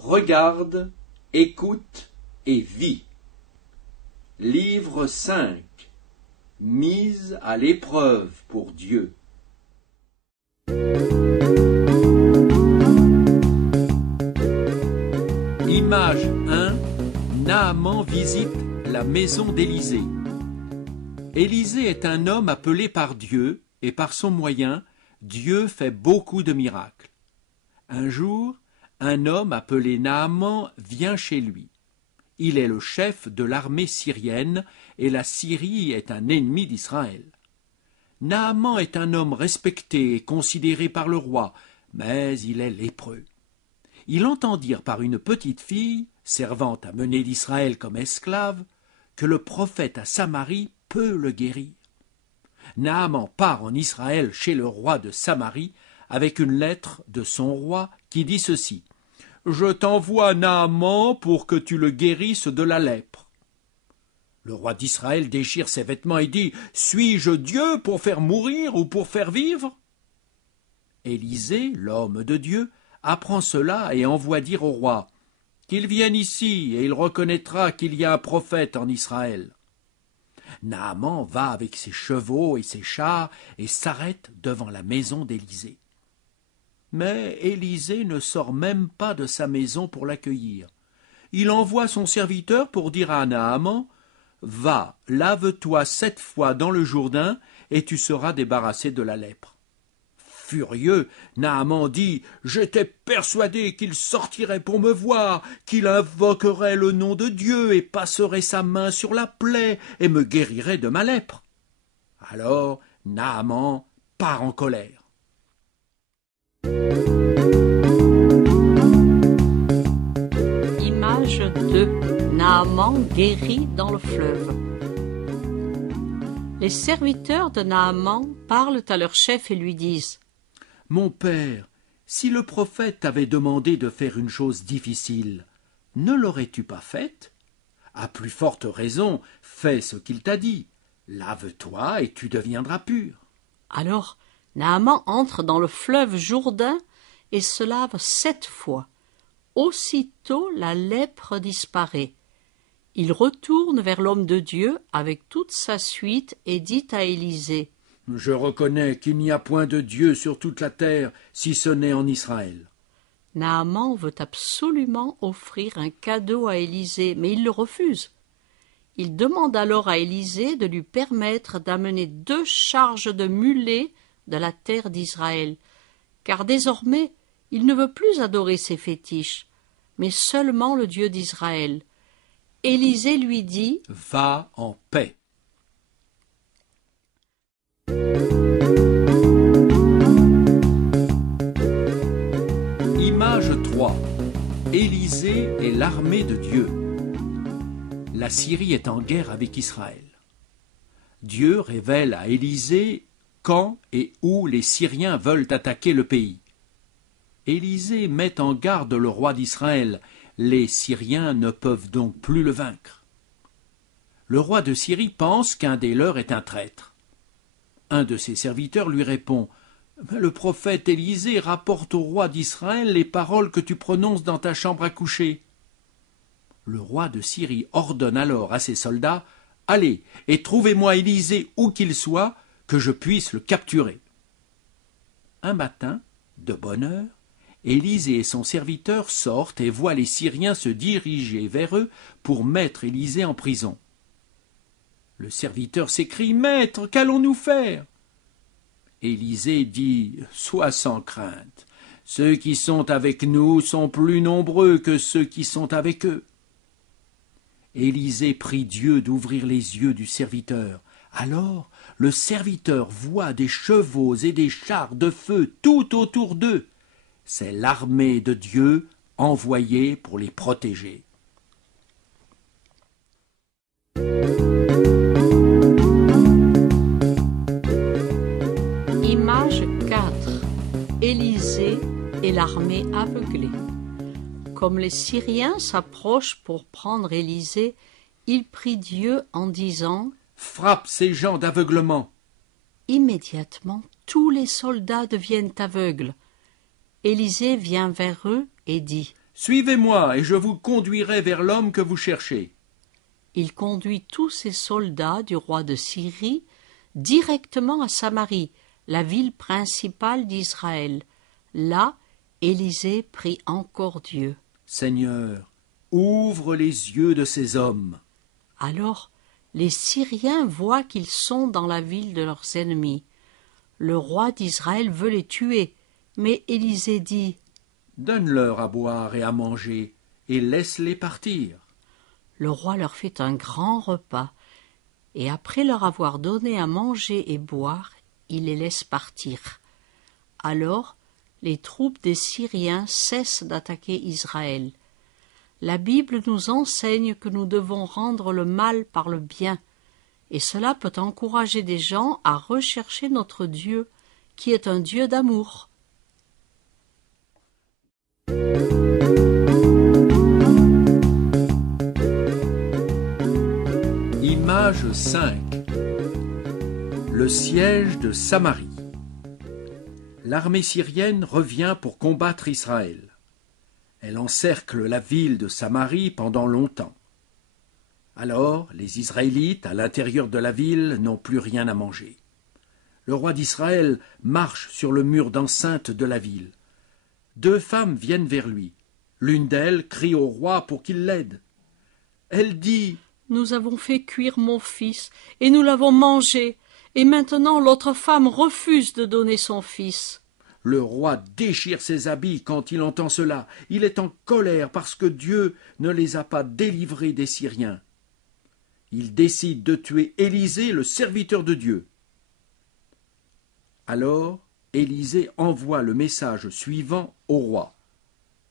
Regarde, écoute et vis. Livre 5. Mise à l'épreuve pour Dieu. Image 1. Naaman visite la maison d'Élisée. Élisée est un homme appelé par Dieu, et par son moyen, Dieu fait beaucoup de miracles. Un jour, un homme appelé Naaman vient chez lui. Il est le chef de l'armée syrienne, et la Syrie est un ennemi d'Israël. Naaman est un homme respecté et considéré par le roi, mais il est lépreux. Il entend dire par une petite fille, servant à mener d'Israël comme esclave, que le prophète à Samarie peut le guérir. Naaman part en Israël chez le roi de Samarie avec une lettre de son roi qui dit ceci: « Je t'envoie Naaman pour que tu le guérisses de la lèpre. » Le roi d'Israël déchire ses vêtements et dit: « Suis-je Dieu pour faire mourir ou pour faire vivre ?» Élisée, l'homme de Dieu, apprend cela et envoie dire au roi: « Qu'il vienne ici et il reconnaîtra qu'il y a un prophète en Israël. » Naaman va avec ses chevaux et ses chars et s'arrête devant la maison d'Élisée. Mais Élisée ne sort même pas de sa maison pour l'accueillir. Il envoie son serviteur pour dire à Naaman: « Va, lave-toi 7 fois dans le Jourdain, et tu seras débarrassé de la lèpre. » Furieux, Naaman dit: « J'étais persuadé qu'il sortirait pour me voir, qu'il invoquerait le nom de Dieu et passerait sa main sur la plaie et me guérirait de ma lèpre. » Alors Naaman part en colère. Image 2. Naaman guéri dans le fleuve. Les serviteurs de Naaman parlent à leur chef et lui disent: « Mon père, si le prophète t'avait demandé de faire une chose difficile, ne l'aurais-tu pas faite? À plus forte raison, fais ce qu'il t'a dit. Lave-toi et tu deviendras pur. » Alors Naaman entre dans le fleuve Jourdain et se lave 7 fois. Aussitôt la lèpre disparaît. Il retourne vers l'homme de Dieu avec toute sa suite et dit à Élisée: « Je reconnais qu'il n'y a point de Dieu sur toute la terre, si ce n'est en Israël. » Naaman veut absolument offrir un cadeau à Élisée, mais il le refuse. Il demande alors à Élisée de lui permettre d'amener 2 charges de mulets de la terre d'Israël, car désormais il ne veut plus adorer ses fétiches, mais seulement le Dieu d'Israël. Élisée lui dit: « Va en paix. » Image 3. Élisée et l'armée de Dieu. La Syrie est en guerre avec Israël. Dieu révèle à Élisée quand et où les Syriens veulent attaquer le pays. Élisée met en garde le roi d'Israël. Les Syriens ne peuvent donc plus le vaincre. Le roi de Syrie pense qu'un des leurs est un traître. Un de ses serviteurs lui répond: « Le prophète Élisée rapporte au roi d'Israël les paroles que tu prononces dans ta chambre à coucher. » Le roi de Syrie ordonne alors à ses soldats: « Allez et trouvez-moi Élisée où qu'il soit, que je puisse le capturer. » Un matin, de bonne heure, Élisée et son serviteur sortent et voient les Syriens se diriger vers eux pour mettre Élisée en prison. Le serviteur s'écrie: « Maître, qu'allons-nous faire ?» Élisée dit: « Sois sans crainte. Ceux qui sont avec nous sont plus nombreux que ceux qui sont avec eux. » Élisée prie Dieu d'ouvrir les yeux du serviteur. Alors le serviteur voit des chevaux et des chars de feu tout autour d'eux. C'est l'armée de Dieu envoyée pour les protéger. Image 4. Élisée et l'armée aveuglée. Comme les Syriens s'approchent pour prendre Élisée, il prie Dieu en disant: « Frappe ces gens d'aveuglement. » Immédiatement, tous les soldats deviennent aveugles. Élisée vient vers eux et dit: Suivez-moi, et je vous conduirai vers l'homme que vous cherchez. Il conduit tous ses soldats du roi de Syrie directement à Samarie, la ville principale d'Israël. Là, Élisée prie encore Dieu. Seigneur, ouvre les yeux de ces hommes. Alors, les Syriens voient qu'ils sont dans la ville de leurs ennemis. Le roi d'Israël veut les tuer, mais Élisée dit: Donne-leur à boire et à manger, et laisse-les partir. Le roi leur fait un grand repas, et après leur avoir donné à manger et boire, il les laisse partir. Alors, les troupes des Syriens cessent d'attaquer Israël. La Bible nous enseigne que nous devons rendre le mal par le bien, et cela peut encourager des gens à rechercher notre Dieu, qui est un Dieu d'amour. Image 5. Le siège de Samarie. L'armée syrienne revient pour combattre Israël. Elle encercle la ville de Samarie pendant longtemps. Alors, les Israélites, à l'intérieur de la ville, n'ont plus rien à manger. Le roi d'Israël marche sur le mur d'enceinte de la ville. 2 femmes viennent vers lui. L'une d'elles crie au roi pour qu'il l'aide. Elle dit: Nous avons fait cuire mon fils, et nous l'avons mangé, et maintenant l'autre femme refuse de donner son fils. Le roi déchire ses habits quand il entend cela. Il est en colère parce que Dieu ne les a pas délivrés des Syriens. Il décide de tuer Élisée, le serviteur de Dieu. Alors, Élisée envoie le message suivant au roi.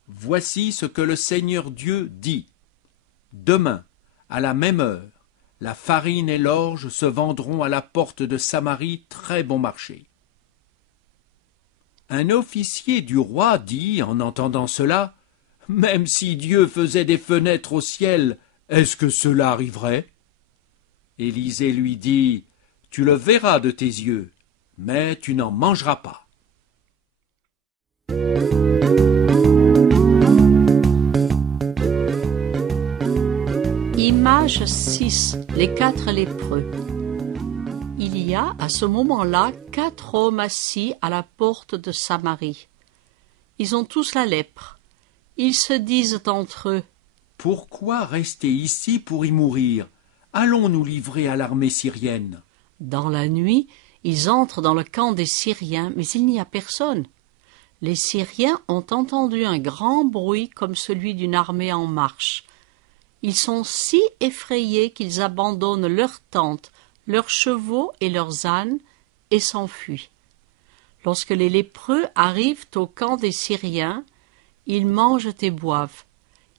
Voici ce que le Seigneur Dieu dit. Demain, à la même heure, la farine et l'orge se vendront à la porte de Samarie très bon marché. Un officier du roi dit, en entendant cela: Même si Dieu faisait des fenêtres au ciel, est-ce que cela arriverait? Élisée lui dit: Tu le verras de tes yeux, mais tu n'en mangeras pas. Image 6. Les 4 lépreux. Il y a à ce moment-là 4 hommes assis à la porte de Samarie. Ils ont tous la lèpre. Ils se disent entre eux: Pourquoi rester ici pour y mourir? Allons nous livrer à l'armée syrienne. Dans la nuit, ils entrent dans le camp des Syriens, mais il n'y a personne. Les Syriens ont entendu un grand bruit comme celui d'une armée en marche. Ils sont si effrayés qu'ils abandonnent leurs tentes, leurs chevaux et leurs ânes et s'enfuient. Lorsque les lépreux arrivent au camp des Syriens, ils mangent et boivent.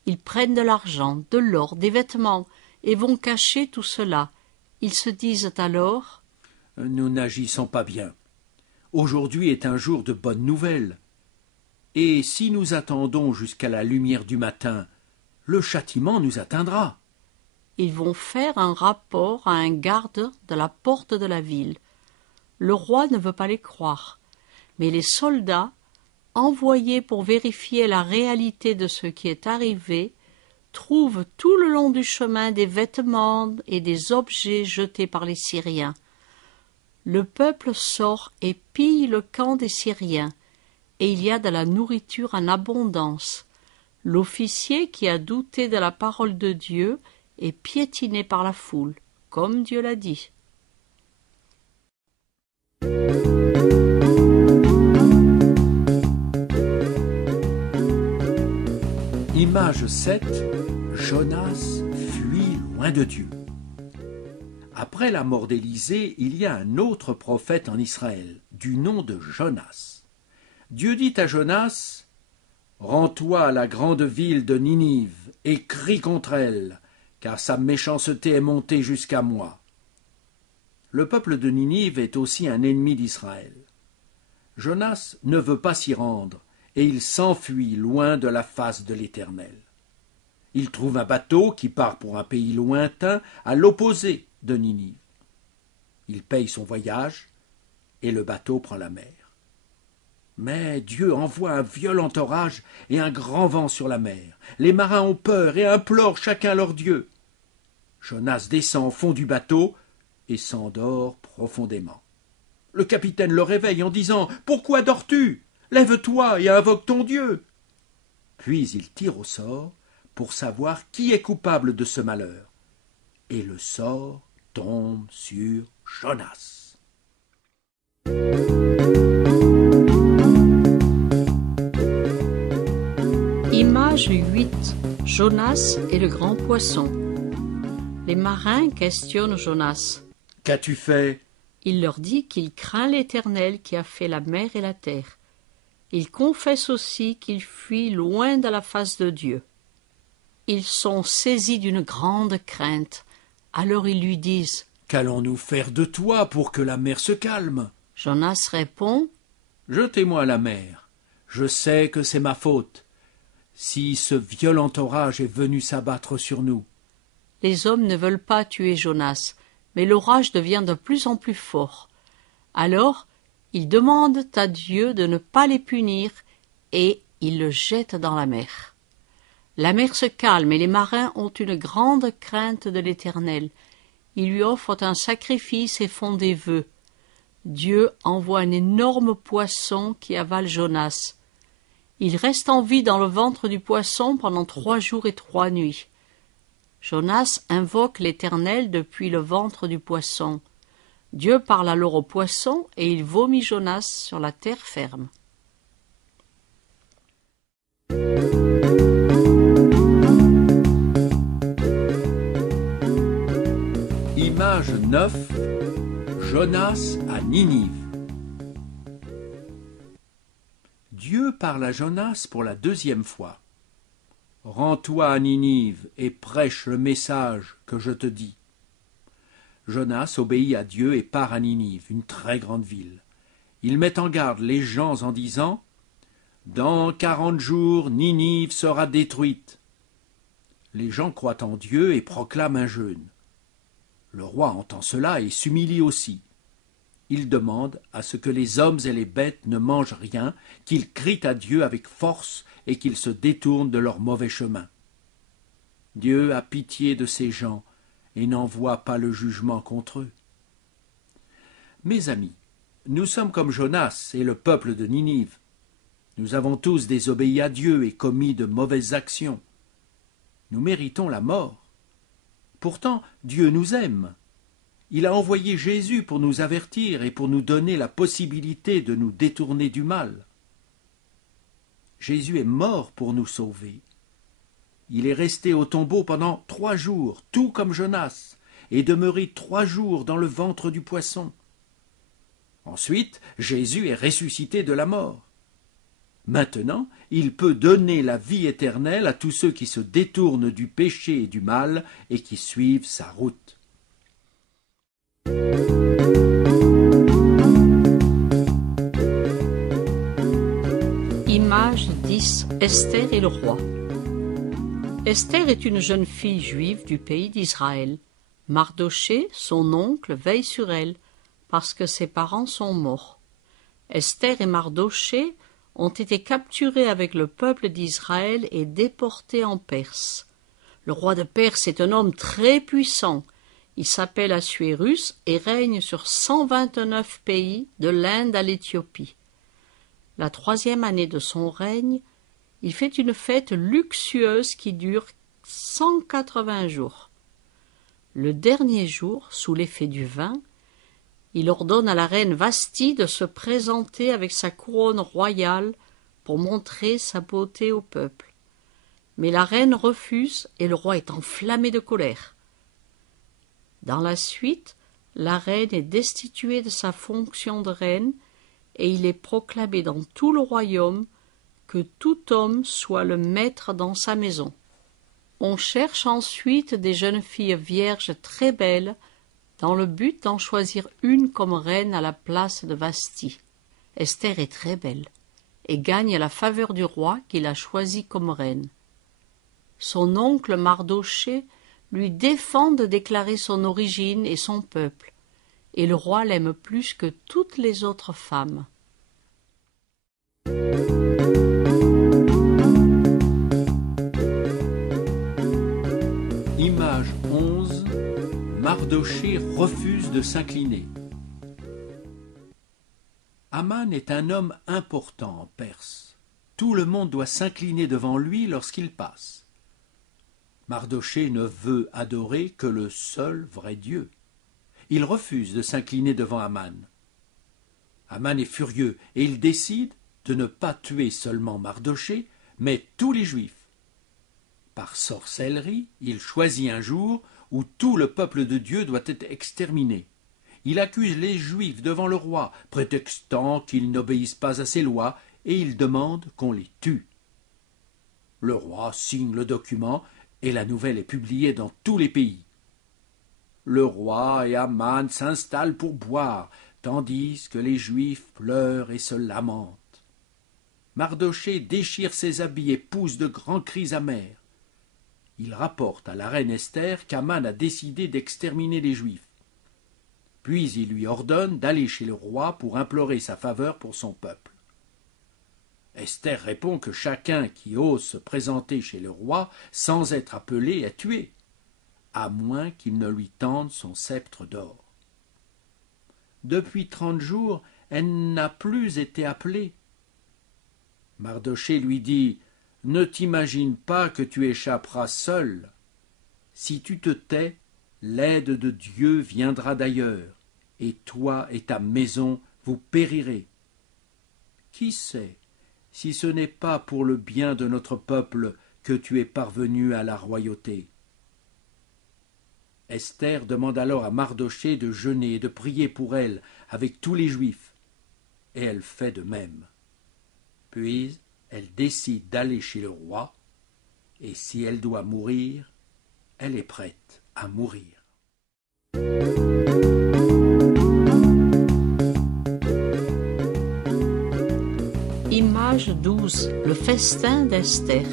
Ils prennent de l'argent, de l'or, des vêtements et vont cacher tout cela. Ils se disent alors: Nous n'agissons pas bien. Aujourd'hui est un jour de bonnes nouvelles. Et si nous attendons jusqu'à la lumière du matin, le châtiment nous atteindra. Ils vont faire un rapport à un garde de la porte de la ville. Le roi ne veut pas les croire, mais les soldats, envoyés pour vérifier la réalité de ce qui est arrivé, trouvent tout le long du chemin des vêtements et des objets jetés par les Syriens. Le peuple sort et pille le camp des Syriens, et il y a de la nourriture en abondance. L'officier qui a douté de la parole de Dieu est piétiné par la foule, comme Dieu l'a dit. Image 7. Jonas fuit loin de Dieu. Après la mort d'Élisée, il y a un autre prophète en Israël, du nom de Jonas. Dieu dit à Jonas: Rends-toi à la grande ville de Ninive et crie contre elle, car sa méchanceté est montée jusqu'à moi. Le peuple de Ninive est aussi un ennemi d'Israël. Jonas ne veut pas s'y rendre, et il s'enfuit loin de la face de l'Éternel. Il trouve un bateau qui part pour un pays lointain à l'opposé de Ninive. Il paye son voyage, et le bateau prend la mer. Mais Dieu envoie un violent orage et un grand vent sur la mer. Les marins ont peur et implorent chacun leur Dieu. Jonas descend au fond du bateau et s'endort profondément. Le capitaine le réveille en disant « Pourquoi dors-tu ? Lève-toi et invoque ton Dieu !» Puis il tire au sort pour savoir qui est coupable de ce malheur. Et le sort tombe sur Jonas. Image 8. Jonas et le grand poisson. Les marins questionnent Jonas. « Qu'as-tu fait ?» Il leur dit qu'il craint l'Éternel qui a fait la mer et la terre. Il confesse aussi qu'il fuit loin de la face de Dieu. Ils sont saisis d'une grande crainte. Alors ils lui disent « Qu'allons-nous faire de toi pour que la mer se calme ?» Jonas répond « Jetez-moi à la mer. Je sais que c'est ma faute. Si ce violent orage est venu s'abattre sur nous. » Les hommes ne veulent pas tuer Jonas, mais l'orage devient de plus en plus fort. Alors, ils demandent à Dieu de ne pas les punir et ils le jettent dans la mer. La mer se calme et les marins ont une grande crainte de l'Éternel. Ils lui offrent un sacrifice et font des vœux. Dieu envoie un énorme poisson qui avale Jonas. Il reste en vie dans le ventre du poisson pendant 3 jours et 3 nuits. Jonas invoque l'Éternel depuis le ventre du poisson. Dieu parle alors au poisson et il vomit Jonas sur la terre ferme. Image 9. Jonas à Ninive. Dieu parle à Jonas pour la 2e fois. « Rends-toi à Ninive et prêche le message que je te dis. » Jonas obéit à Dieu et part à Ninive, une très grande ville. Il met en garde les gens en disant « Dans 40 jours, Ninive sera détruite. » Les gens croient en Dieu et proclament un jeûne. Le roi entend cela et s'humilie aussi. Il demande à ce que les hommes et les bêtes ne mangent rien, qu'ils crient à Dieu avec force et qu'ils se détournent de leur mauvais chemin. Dieu a pitié de ces gens et n'envoie pas le jugement contre eux. Mes amis, nous sommes comme Jonas et le peuple de Ninive. Nous avons tous désobéi à Dieu et commis de mauvaises actions. Nous méritons la mort. Pourtant, Dieu nous aime. Il a envoyé Jésus pour nous avertir et pour nous donner la possibilité de nous détourner du mal. Jésus est mort pour nous sauver. Il est resté au tombeau pendant 3 jours, tout comme Jonas, et demeuré 3 jours dans le ventre du poisson. Ensuite, Jésus est ressuscité de la mort. Maintenant, il peut donner la vie éternelle à tous ceux qui se détournent du péché et du mal et qui suivent sa route. Image 10. Esther et le roi. Esther est une jeune fille juive du pays d'Israël. Mardochée, son oncle, veille sur elle, parce que ses parents sont morts. Esther et Mardochée ont été capturés avec le peuple d'Israël et déportés en Perse. Le roi de Perse est un homme très puissant. Il s'appelle Assuérus et règne sur 129 pays, de l'Inde à l'Éthiopie. La 3e année de son règne, il fait une fête luxueuse qui dure 180 jours. Le dernier jour, sous l'effet du vin, il ordonne à la reine Vasthi de se présenter avec sa couronne royale pour montrer sa beauté au peuple. Mais la reine refuse et le roi est enflammé de colère. Dans la suite, la reine est destituée de sa fonction de reine et il est proclamé dans tout le royaume que tout homme soit le maître dans sa maison. On cherche ensuite des jeunes filles vierges très belles dans le but d'en choisir une comme reine à la place de Vasthi. Esther est très belle et gagne la faveur du roi qui l'a choisie comme reine. Son oncle Mardochée lui défend de déclarer son origine et son peuple, et le roi l'aime plus que toutes les autres femmes. Image 11. Mardochée refuse de s'incliner. Aman est un homme important en Perse. Tout le monde doit s'incliner devant lui lorsqu'il passe. Mardochée ne veut adorer que le seul vrai Dieu. Il refuse de s'incliner devant Aman. Aman est furieux et il décide de ne pas tuer seulement Mardochée, mais tous les Juifs. Par sorcellerie, il choisit un jour où tout le peuple de Dieu doit être exterminé. Il accuse les Juifs devant le roi, prétextant qu'ils n'obéissent pas à ses lois, et il demande qu'on les tue. Le roi signe le document, et la nouvelle est publiée dans tous les pays. Le roi et Aman s'installent pour boire, tandis que les Juifs pleurent et se lamentent. Mardochée déchire ses habits et pousse de grands cris amers. Il rapporte à la reine Esther qu'Aman a décidé d'exterminer les Juifs. Puis il lui ordonne d'aller chez le roi pour implorer sa faveur pour son peuple. Esther répond que chacun qui ose se présenter chez le roi sans être appelé est tué, à moins qu'il ne lui tende son sceptre d'or. Depuis 30 jours, elle n'a plus été appelée. Mardochée lui dit « Ne t'imagine pas que tu échapperas seul. Si tu te tais, l'aide de Dieu viendra d'ailleurs, et toi et ta maison vous périrez. Qui sait si ce n'est pas pour le bien de notre peuple que tu es parvenu à la royauté. » Esther demande alors à Mardochée de jeûner et de prier pour elle avec tous les Juifs, et elle fait de même. Puis elle décide d'aller chez le roi, et si elle doit mourir, elle est prête à mourir. Image 12. Le festin d'Esther.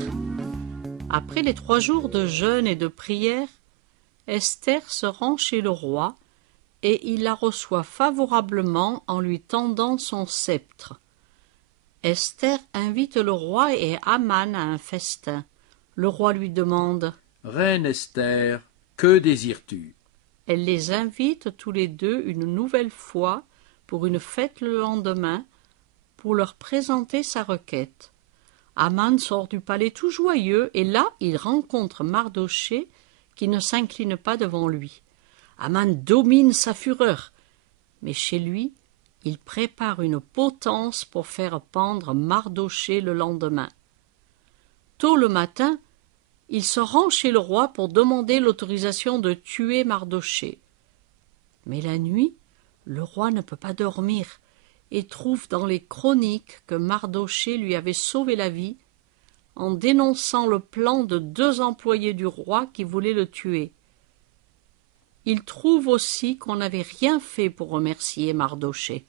Après les 3 jours de jeûne et de prière, Esther se rend chez le roi et il la reçoit favorablement en lui tendant son sceptre. Esther invite le roi et Aman à un festin. Le roi lui demande « Reine Esther, que désires-tu » Elle les invite tous les deux une nouvelle fois pour une fête le lendemain, pour leur présenter sa requête. Aman sort du palais tout joyeux, et là il rencontre Mardochée qui ne s'incline pas devant lui. Aman domine sa fureur, mais chez lui, il prépare une potence pour faire pendre Mardochée le lendemain. Tôt le matin, il se rend chez le roi pour demander l'autorisation de tuer Mardochée. Mais la nuit, le roi ne peut pas dormir et trouve dans les chroniques que Mardochée lui avait sauvé la vie en dénonçant le plan de 2 employés du roi qui voulaient le tuer. Il trouve aussi qu'on n'avait rien fait pour remercier Mardochée.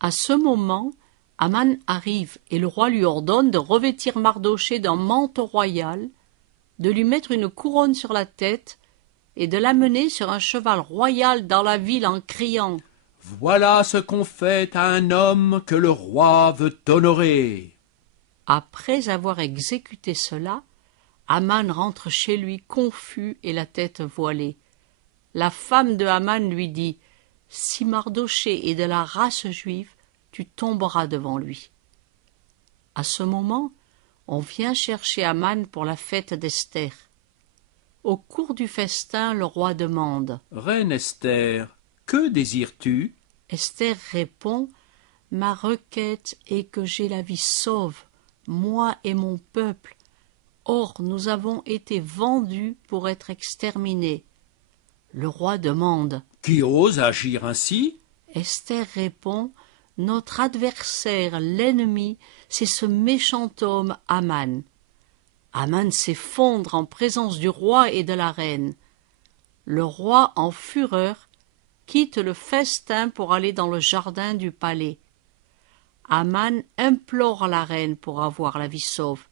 À ce moment, Aman arrive et le roi lui ordonne de revêtir Mardochée d'un manteau royal, de lui mettre une couronne sur la tête et de l'amener sur un cheval royal dans la ville en criant « Voilà ce qu'on fait à un homme que le roi veut honorer. » Après avoir exécuté cela, Aman rentre chez lui confus et la tête voilée. La femme de Aman lui dit « Si Mardochée est de la race juive, tu tomberas devant lui. » À ce moment, on vient chercher Aman pour la fête d'Esther. Au cours du festin, le roi demande « Reine Esther, que désires-tu » Esther répond « Ma requête est que j'aie la vie sauve, moi et mon peuple. Or, nous avons été vendus pour être exterminés. » Le roi demande « Qui ose agir ainsi ?» Esther répond « Notre adversaire, l'ennemi, c'est ce méchant homme Aman. » Aman s'effondre en présence du roi et de la reine. Le roi, en fureur, quitte le festin pour aller dans le jardin du palais. Aman implore la reine pour avoir la vie sauve.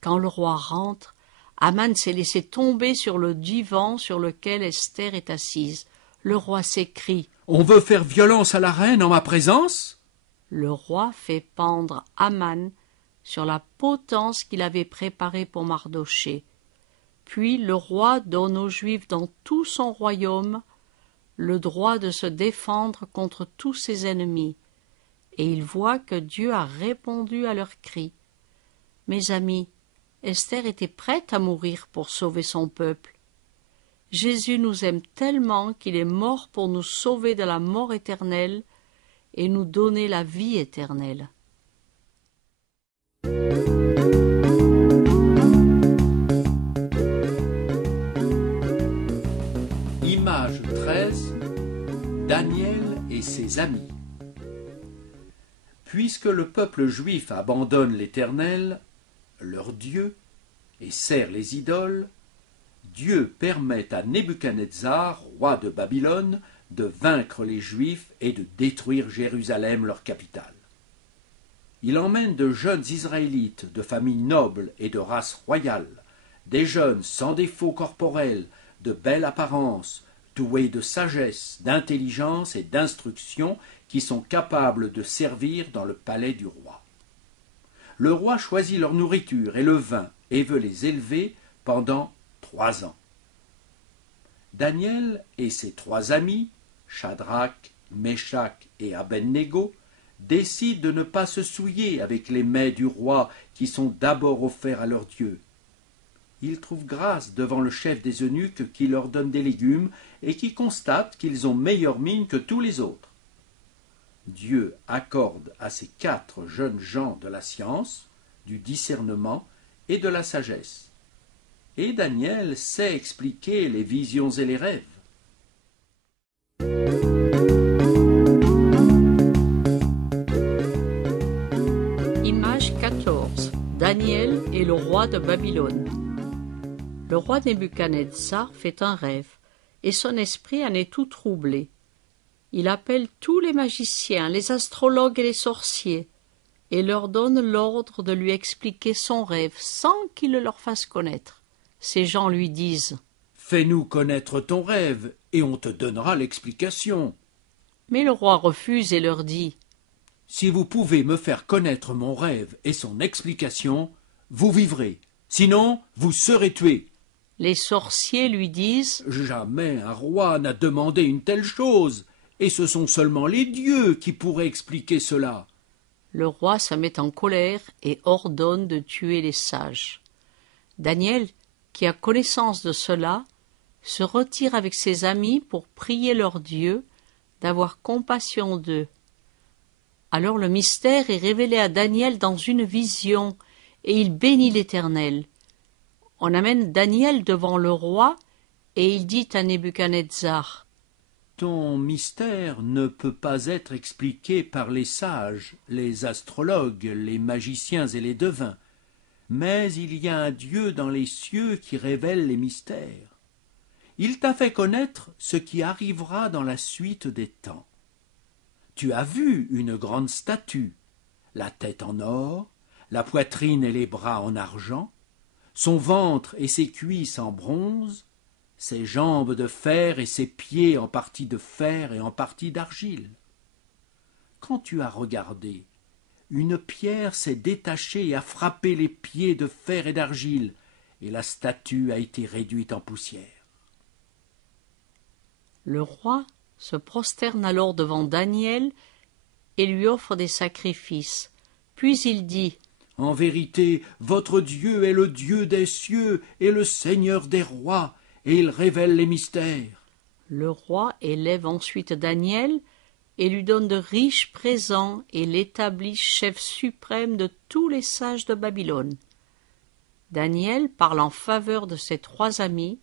Quand le roi rentre, Aman s'est laissé tomber sur le divan sur lequel Esther est assise. Le roi s'écrie « On veut faire violence à la reine en ma présence ?» le roi fait pendre Aman sur la potence qu'il avait préparée pour Mardochée. Puis le roi donne aux Juifs dans tout son royaume le droit de se défendre contre tous ses ennemis, et ils voient que Dieu a répondu à leurs cris. Mes amis, Esther était prête à mourir pour sauver son peuple. Jésus nous aime tellement qu'il est mort pour nous sauver de la mort éternelle et nous donner la vie éternelle. Image 13. Daniel et ses amis. Puisque le peuple juif abandonne l'Éternel, leur Dieu, et sert les idoles, Dieu permet à Nebuchadnezzar, roi de Babylone, de vaincre les Juifs et de détruire Jérusalem, leur capitale. Il emmène de jeunes Israélites de familles nobles et de race royale, des jeunes sans défaut corporel, de belle apparence, doués de sagesse, d'intelligence et d'instruction, qui sont capables de servir dans le palais du roi. Le roi choisit leur nourriture et le vin et veut les élever pendant 3 ans. Daniel et ses 3 amis, Shadrach, Meshach et Abednego, décident de ne pas se souiller avec les mets du roi qui sont d'abord offerts à leur Dieu. Ils trouvent grâce devant le chef des eunuques qui leur donne des légumes et qui constate qu'ils ont meilleure mine que tous les autres. Dieu accorde à ces 4 jeunes gens de la science, du discernement et de la sagesse. Et Daniel sait expliquer les visions et les rêves. Image 14. Daniel et le roi de Babylone. Le roi Nebuchadnezzar fait un rêve, et son esprit en est tout troublé. Il appelle tous les magiciens, les astrologues et les sorciers, et leur donne l'ordre de lui expliquer son rêve sans qu'il le leur fasse connaître. Ces gens lui disent « Fais-nous connaître ton rêve, et on te donnera l'explication. » Mais le roi refuse et leur dit « Si vous pouvez me faire connaître mon rêve et son explication, vous vivrez. Sinon, vous serez tués. » Les sorciers lui disent « Jamais un roi n'a demandé une telle chose, et ce sont seulement les dieux qui pourraient expliquer cela. » Le roi se met en colère et ordonne de tuer les sages. Daniel, qui a connaissance de cela, se retire avec ses amis pour prier leur Dieu d'avoir compassion d'eux. Alors le mystère est révélé à Daniel dans une vision, et il bénit l'Éternel. On amène Daniel devant le roi, et il dit à Nebuchadnezzar « Ton mystère ne peut pas être expliqué par les sages, les astrologues, les magiciens et les devins, mais il y a un Dieu dans les cieux qui révèle les mystères. Il t'a fait connaître ce qui arrivera dans la suite des temps. Tu as vu une grande statue, la tête en or, la poitrine et les bras en argent, son ventre et ses cuisses en bronze, ses jambes de fer et ses pieds en partie de fer et en partie d'argile. Quand tu as regardé, une pierre s'est détachée et a frappé les pieds de fer et d'argile, et la statue a été réduite en poussière. » Le roi se prosterne alors devant Daniel et lui offre des sacrifices. Puis il dit « En vérité, votre Dieu est le Dieu des cieux et le Seigneur des rois, et il révèle les mystères. » Le roi élève ensuite Daniel et lui donne de riches présents et l'établit chef suprême de tous les sages de Babylone. Daniel parle en faveur de ses 3 amis,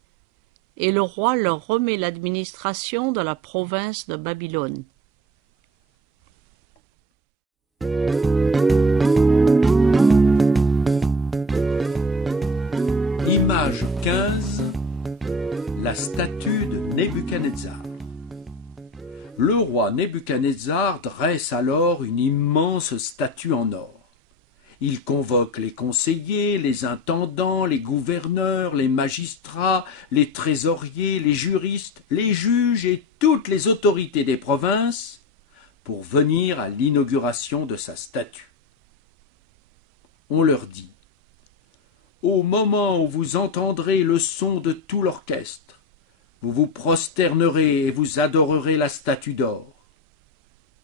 et le roi leur remet l'administration de la province de Babylone. Image 15. La statue de Nebuchadnezzar. Le roi Nebuchadnezzar dresse alors une immense statue en or. Il convoque les conseillers, les intendants, les gouverneurs, les magistrats, les trésoriers, les juristes, les juges et toutes les autorités des provinces pour venir à l'inauguration de sa statue. On leur dit: au moment où vous entendrez le son de tout l'orchestre, vous vous prosternerez et vous adorerez la statue d'or.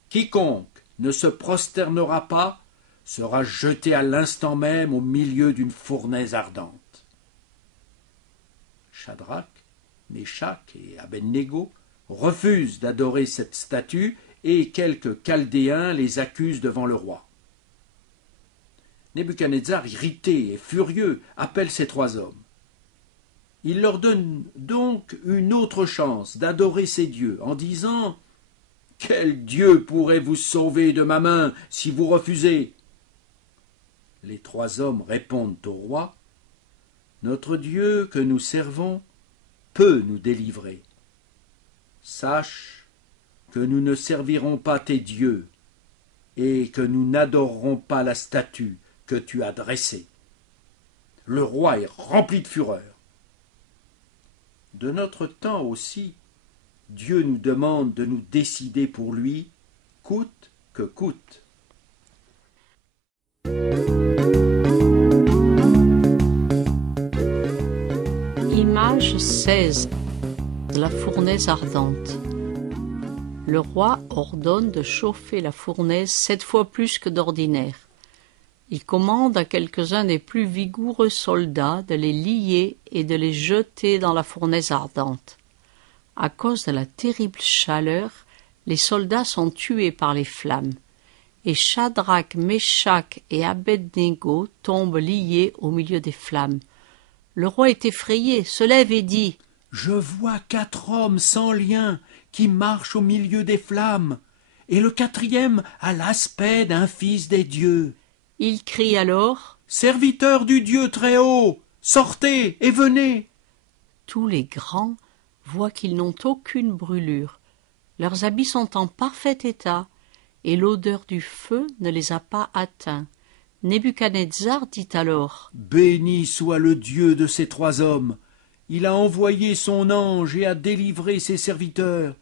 Quiconque ne se prosternera pas sera jeté à l'instant même au milieu d'une fournaise ardente. Shadrach, Méchak et Abednego refusent d'adorer cette statue et quelques Chaldéens les accusent devant le roi. Nebuchadnezzar, irrité et furieux, appelle ces trois hommes. Il leur donne donc une autre chance d'adorer ces dieux en disant: quel Dieu pourrait vous sauver de ma main si vous refusez? Les trois hommes répondent au roi: notre Dieu que nous servons peut nous délivrer. Sache que nous ne servirons pas tes dieux et que nous n'adorerons pas la statue que tu as dressée. Le roi est rempli de fureur. De notre temps aussi, Dieu nous demande de nous décider pour lui, coûte que coûte. Image 16. La fournaise ardente. Le roi ordonne de chauffer la fournaise 7 fois plus que d'ordinaire. Il commande à quelques-uns des plus vigoureux soldats de les lier et de les jeter dans la fournaise ardente. À cause de la terrible chaleur, les soldats sont tués par les flammes, et Shadrach, Méchak et Abednego tombent liés au milieu des flammes. Le roi est effrayé, se lève et dit: je vois 4 hommes sans lien qui marchent au milieu des flammes, et le 4e a l'aspect d'un fils des dieux. Il crie alors: serviteurs du Dieu très haut, sortez et venez. Tous les grands voient qu'ils n'ont aucune brûlure. Leurs habits sont en parfait état, et l'odeur du feu ne les a pas atteints. Nebuchadnezzar dit alors: béni soit le Dieu de ces 3 hommes. Il a envoyé son ange et a délivré ses serviteurs.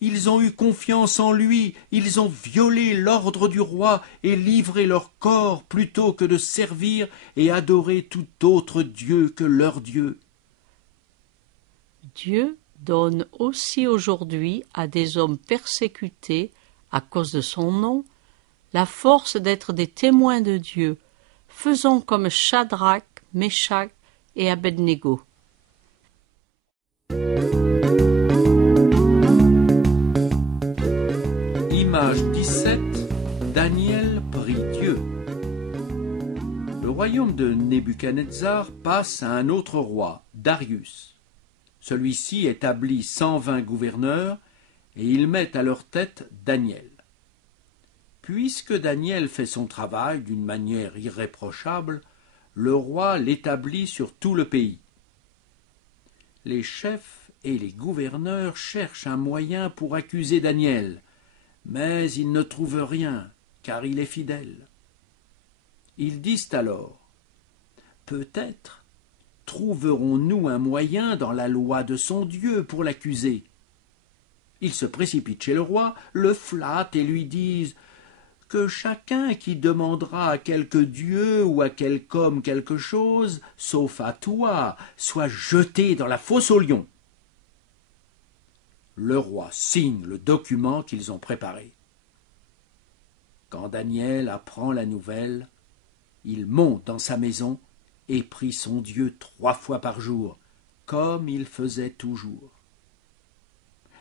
Ils ont eu confiance en lui, ils ont violé l'ordre du roi et livré leur corps plutôt que de servir et adorer tout autre Dieu que leur Dieu. Dieu donne aussi aujourd'hui à des hommes persécutés à cause de son nom la force d'être des témoins de Dieu. Faisons comme Shadrach, Méchak et Abednego. Image 17. Daniel prie Dieu. Le royaume de Nebuchadnezzar passe à un autre roi, Darius. Celui-ci établit 120 gouverneurs et il met à leur tête Daniel. Puisque Daniel fait son travail d'une manière irréprochable, le roi l'établit sur tout le pays. Les chefs et les gouverneurs cherchent un moyen pour accuser Daniel, mais ils ne trouvent rien, car il est fidèle. Ils disent alors: peut-être trouverons-nous un moyen dans la loi de son Dieu pour l'accuser. Ils se précipitent chez le roi, le flattent et lui disent que chacun qui demandera à quelque dieu ou à quelque homme quelque chose, sauf à toi, soit jeté dans la fosse aux lions. Le roi signe le document qu'ils ont préparé. Quand Daniel apprend la nouvelle, il monte dans sa maison et prie son Dieu 3 fois par jour, comme il faisait toujours.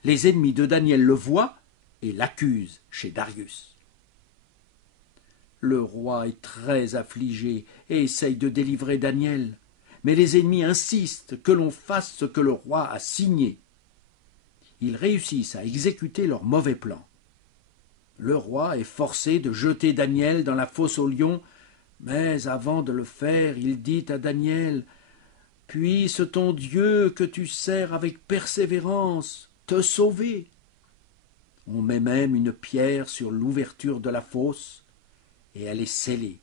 Les ennemis de Daniel le voient et l'accusent chez Darius. Le roi est très affligé et essaye de délivrer Daniel, mais les ennemis insistent que l'on fasse ce que le roi a signé. Ils réussissent à exécuter leur mauvais plan. Le roi est forcé de jeter Daniel dans la fosse aux lions, mais avant de le faire, il dit à Daniel: « Puisse ton Dieu que tu sers avec persévérance te sauver. » On met même une pierre sur l'ouverture de la fosse, et elle est scellée,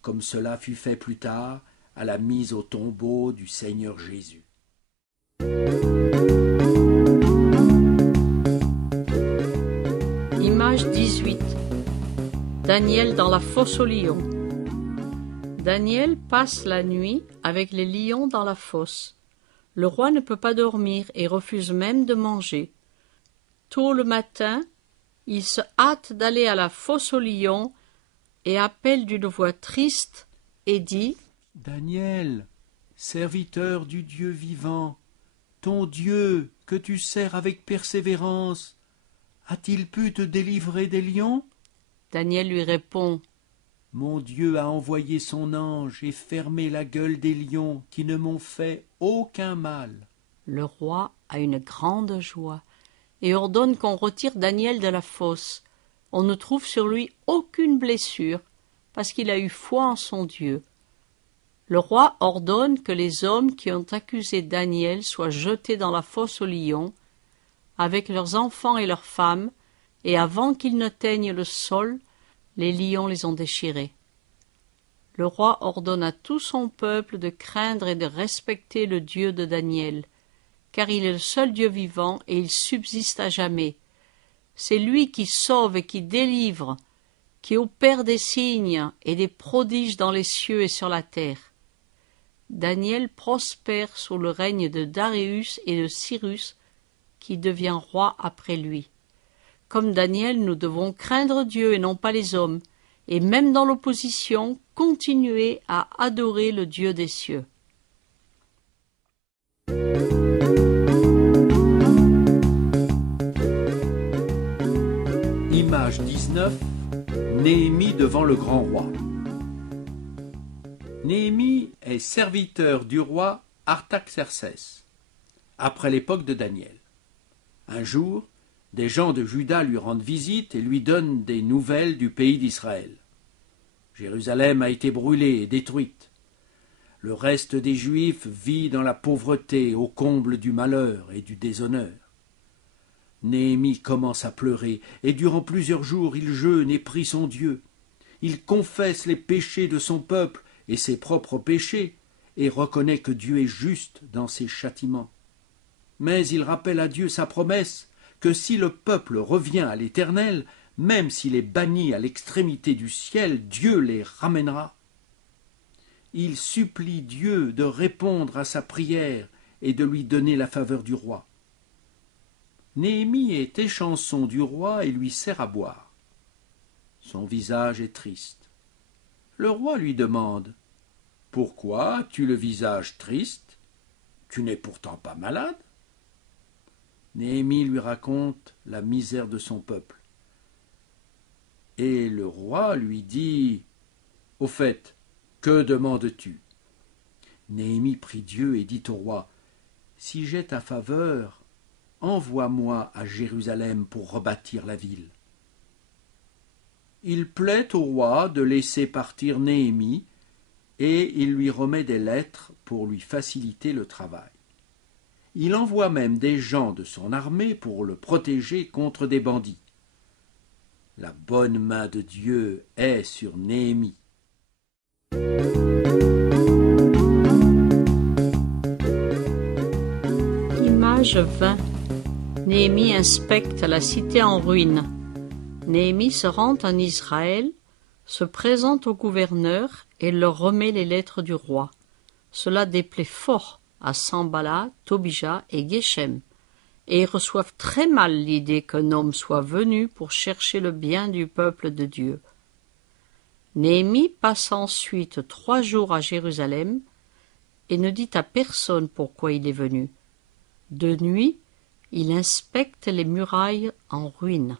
comme cela fut fait plus tard à la mise au tombeau du Seigneur Jésus. Image Image 18. Daniel dans la fosse aux lions. Daniel passe la nuit avec les lions dans la fosse. Le roi ne peut pas dormir et refuse même de manger. Tôt le matin, il se hâte d'aller à la fosse aux lions et appelle d'une voix triste et dit « Daniel, serviteur du Dieu vivant, ton Dieu que tu sers avec persévérance, a-t-il pu te délivrer des lions ?» Daniel lui répond « Mon Dieu a envoyé son ange et fermé la gueule des lions qui ne m'ont fait aucun mal. » Le roi a une grande joie et ordonne qu'on retire Daniel de la fosse. On ne trouve sur lui aucune blessure parce qu'il a eu foi en son Dieu. Le roi ordonne que les hommes qui ont accusé Daniel soient jetés dans la fosse aux lions avec leurs enfants et leurs femmes, et avant qu'ils ne teignent le sol, les lions les ont déchirés. Le roi ordonne à tout son peuple de craindre et de respecter le Dieu de Daniel, car il est le seul Dieu vivant et il subsiste à jamais. C'est lui qui sauve et qui délivre, qui opère des signes et des prodiges dans les cieux et sur la terre. Daniel prospère sous le règne de Darius et de Cyrus, qui devient roi après lui. Comme Daniel, nous devons craindre Dieu et non pas les hommes, et même dans l'opposition, continuer à adorer le Dieu des cieux. Image 19. Néhémie devant le grand roi. Néhémie est serviteur du roi Artaxerxès, après l'époque de Daniel. Un jour, des gens de Juda lui rendent visite et lui donnent des nouvelles du pays d'Israël. Jérusalem a été brûlée et détruite. Le reste des Juifs vit dans la pauvreté, au comble du malheur et du déshonneur. Néhémie commence à pleurer, et durant plusieurs jours il jeûne et prie son Dieu. Il confesse les péchés de son peuple et ses propres péchés, et reconnaît que Dieu est juste dans ses châtiments. Mais il rappelle à Dieu sa promesse que si le peuple revient à l'Éternel, même s'il est banni à l'extrémité du ciel, Dieu les ramènera. Il supplie Dieu de répondre à sa prière et de lui donner la faveur du roi. Néhémie est échanson du roi et lui sert à boire. Son visage est triste. Le roi lui demande « Pourquoi as-tu le visage triste? Tu n'es pourtant pas malade ?» Néhémie lui raconte la misère de son peuple. Et le roi lui dit « Au fait, que demandes-tu » Néhémie prie Dieu et dit au roi « Si j'ai ta faveur, envoie-moi à Jérusalem pour rebâtir la ville. » Il plaît au roi de laisser partir Néhémie et il lui remet des lettres pour lui faciliter le travail. Il envoie même des gens de son armée pour le protéger contre des bandits. La bonne main de Dieu est sur Néhémie. Image 20. Néhémie inspecte la cité en ruine. Néhémie se rend en Israël, se présente au gouverneur et leur remet les lettres du roi. Cela déplaît fort à Sambala, Tobija et Geshem, et ils reçoivent très mal l'idée qu'un homme soit venu pour chercher le bien du peuple de Dieu. Néhémie passe ensuite 3 jours à Jérusalem et ne dit à personne pourquoi il est venu. De nuit, il inspecte les murailles en ruine.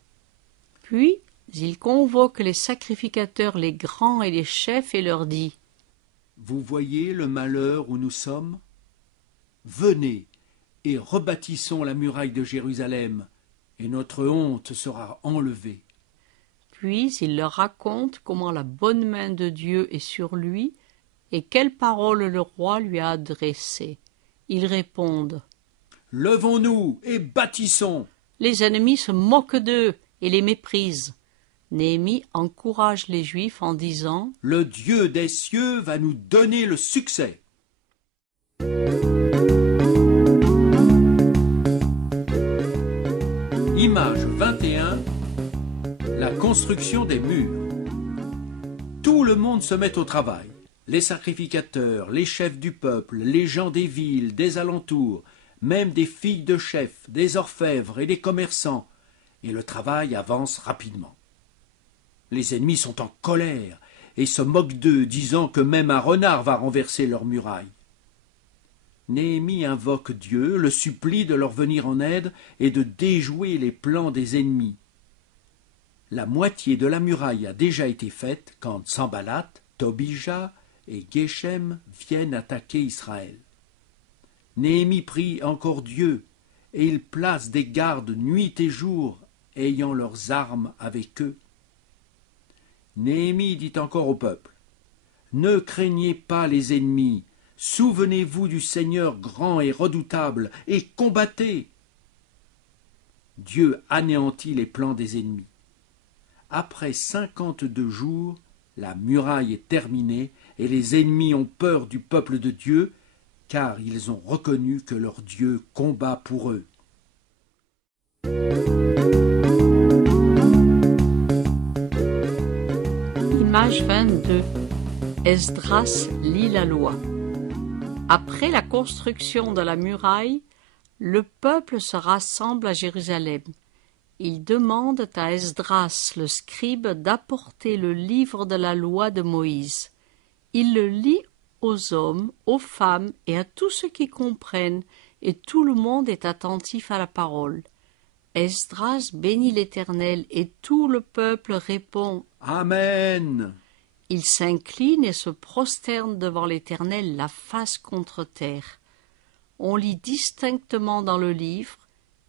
Puis, il convoque les sacrificateurs, les grands et les chefs et leur dit « Vous voyez le malheur où nous sommes ? Venez et rebâtissons la muraille de Jérusalem, et notre honte sera enlevée. » Puis il leur raconte comment la bonne main de Dieu est sur lui et quelles paroles le roi lui a adressées. Ils répondent « Levons-nous et bâtissons !» Les ennemis se moquent d'eux et les méprisent. Néhémie encourage les Juifs en disant « Le Dieu des cieux va nous donner le succès. » Image 21. construction des murs. Tout le monde se met au travail. Les sacrificateurs, les chefs du peuple, les gens des villes, des alentours, même des filles de chefs, des orfèvres et des commerçants, et le travail avance rapidement. Les ennemis sont en colère et se moquent d'eux, disant que même un renard va renverser leurs murailles. Néhémie invoque Dieu, le supplie de leur venir en aide et de déjouer les plans des ennemis. La moitié de la muraille a déjà été faite quand Sanballat, Tobija et Geshem viennent attaquer Israël. Néhémie prie encore Dieu, et il place des gardes nuit et jour, ayant leurs armes avec eux. Néhémie dit encore au peuple, « Ne craignez pas les ennemis, souvenez-vous du Seigneur grand et redoutable, et combattez !» Dieu anéantit les plans des ennemis. Après 52 jours, la muraille est terminée, et les ennemis ont peur du peuple de Dieu, car ils ont reconnu que leur Dieu combat pour eux. Image 22. Esdras lit la loi. Après la construction de la muraille, le peuple se rassemble à Jérusalem. Ils demandent à Esdras, le scribe, d'apporter le livre de la loi de Moïse. Il le lit aux hommes, aux femmes et à tous ceux qui comprennent, et tout le monde est attentif à la parole. Esdras bénit l'Éternel, et tout le peuple répond « Amen !» Il s'incline et se prosterne devant l'Éternel, la face contre terre. On lit distinctement dans le livre,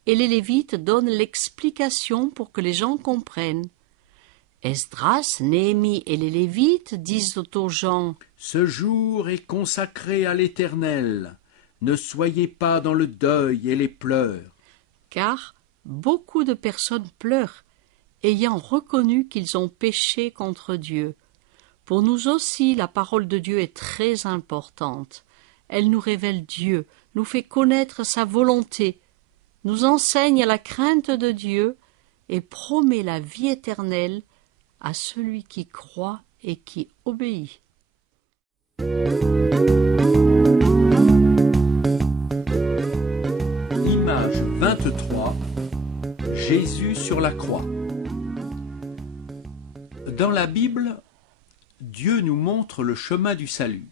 et les Lévites donnent l'explication pour que les gens comprennent. Esdras, Néhémie et les Lévites disent aux gens « Ce jour est consacré à l'Éternel. Ne soyez pas dans le deuil et les pleurs. » Car beaucoup de personnes pleurent, ayant reconnu qu'ils ont péché contre Dieu. Pour nous aussi, la parole de Dieu est très importante. Elle nous révèle Dieu, nous fait connaître sa volonté, nous enseigne la crainte de Dieu et promet la vie éternelle à celui qui croit et qui obéit. Image 23. Jésus sur la croix. Dans la Bible, Dieu nous montre le chemin du salut.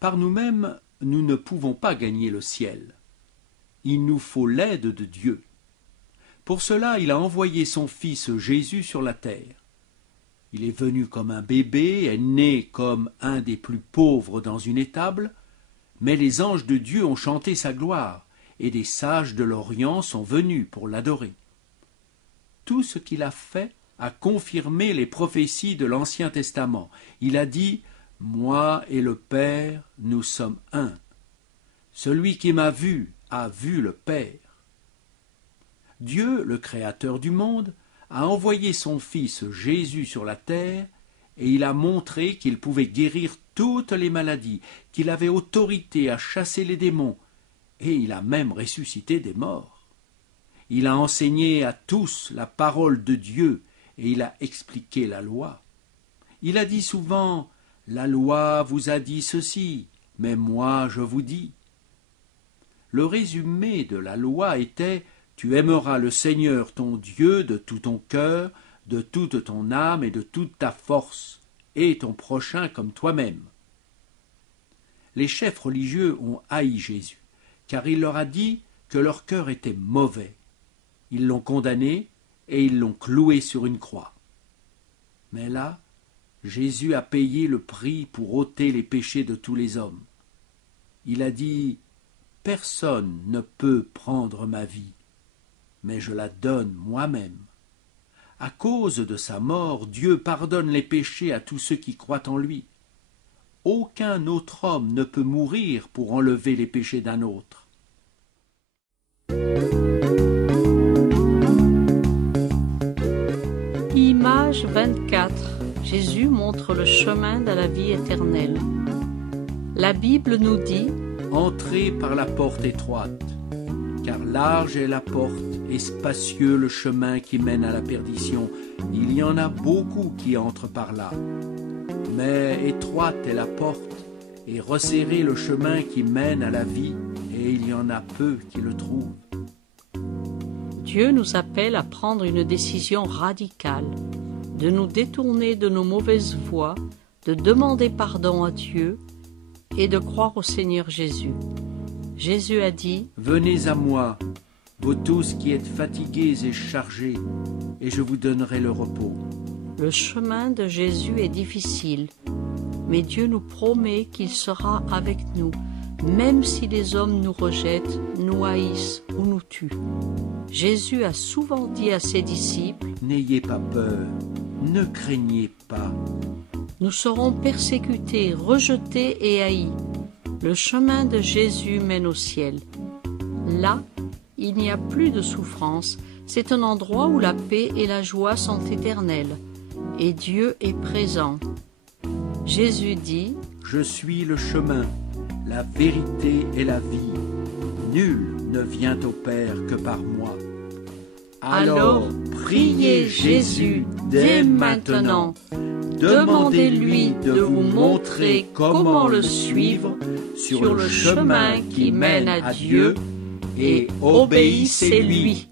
Par nous-mêmes, nous ne pouvons pas gagner le ciel. Il nous faut l'aide de Dieu. Pour cela, il a envoyé son Fils Jésus sur la terre. Il est venu comme un bébé, est né comme un des plus pauvres dans une étable, mais les anges de Dieu ont chanté sa gloire, et des sages de l'Orient sont venus pour l'adorer. Tout ce qu'il a fait a confirmé les prophéties de l'Ancien Testament. Il a dit « Moi et le Père, nous sommes un. Celui qui m'a vu a vu le Père. » Dieu, le Créateur du monde, a envoyé son Fils Jésus sur la terre, et il a montré qu'il pouvait guérir toutes les maladies, qu'il avait autorité à chasser les démons, et il a même ressuscité des morts. Il a enseigné à tous la parole de Dieu, et il a expliqué la loi. Il a dit souvent « La loi vous a dit ceci, mais moi je vous dis. » Le résumé de la loi était « Tu aimeras le Seigneur ton Dieu de tout ton cœur, de toute ton âme et de toute ta force, et ton prochain comme toi-même. » Les chefs religieux ont haï Jésus, car il leur a dit que leur cœur était mauvais. Ils l'ont condamné et ils l'ont cloué sur une croix. Mais là, Jésus a payé le prix pour ôter les péchés de tous les hommes. Il a dit « Personne ne peut prendre ma vie, mais je la donne moi-même. » À cause de sa mort, Dieu pardonne les péchés à tous ceux qui croient en lui. Aucun autre homme ne peut mourir pour enlever les péchés d'un autre. Image 24. Jésus montre le chemin de la vie éternelle. La Bible nous dit « Entrez par la porte étroite, car large est la porte et spacieux le chemin qui mène à la perdition. Il y en a beaucoup qui entrent par là. Mais étroite est la porte, et resserré le chemin qui mène à la vie, et il y en a peu qui le trouvent. Dieu nous appelle à prendre une décision radicale, de nous détourner de nos mauvaises voies, de demander pardon à Dieu et de croire au Seigneur Jésus. Jésus a dit « Venez à moi, vous tous qui êtes fatigués et chargés, et je vous donnerai le repos. » Le chemin de Jésus est difficile, mais Dieu nous promet qu'il sera avec nous, même si les hommes nous rejettent, nous haïssent ou nous tuent. Jésus a souvent dit à ses disciples « N'ayez pas peur, ne craignez pas. » Nous serons persécutés, rejetés et haïs. Le chemin de Jésus mène au ciel. Là, il n'y a plus de souffrance. C'est un endroit où la paix et la joie sont éternelles. Et Dieu est présent. Jésus dit « Je suis le chemin, la vérité et la vie. Nul ne vient au Père que par moi. » Alors, priez Jésus dès maintenant. Demandez-lui de vous montrer comment le suivre sur le chemin qui mène à Dieu et obéissez-lui.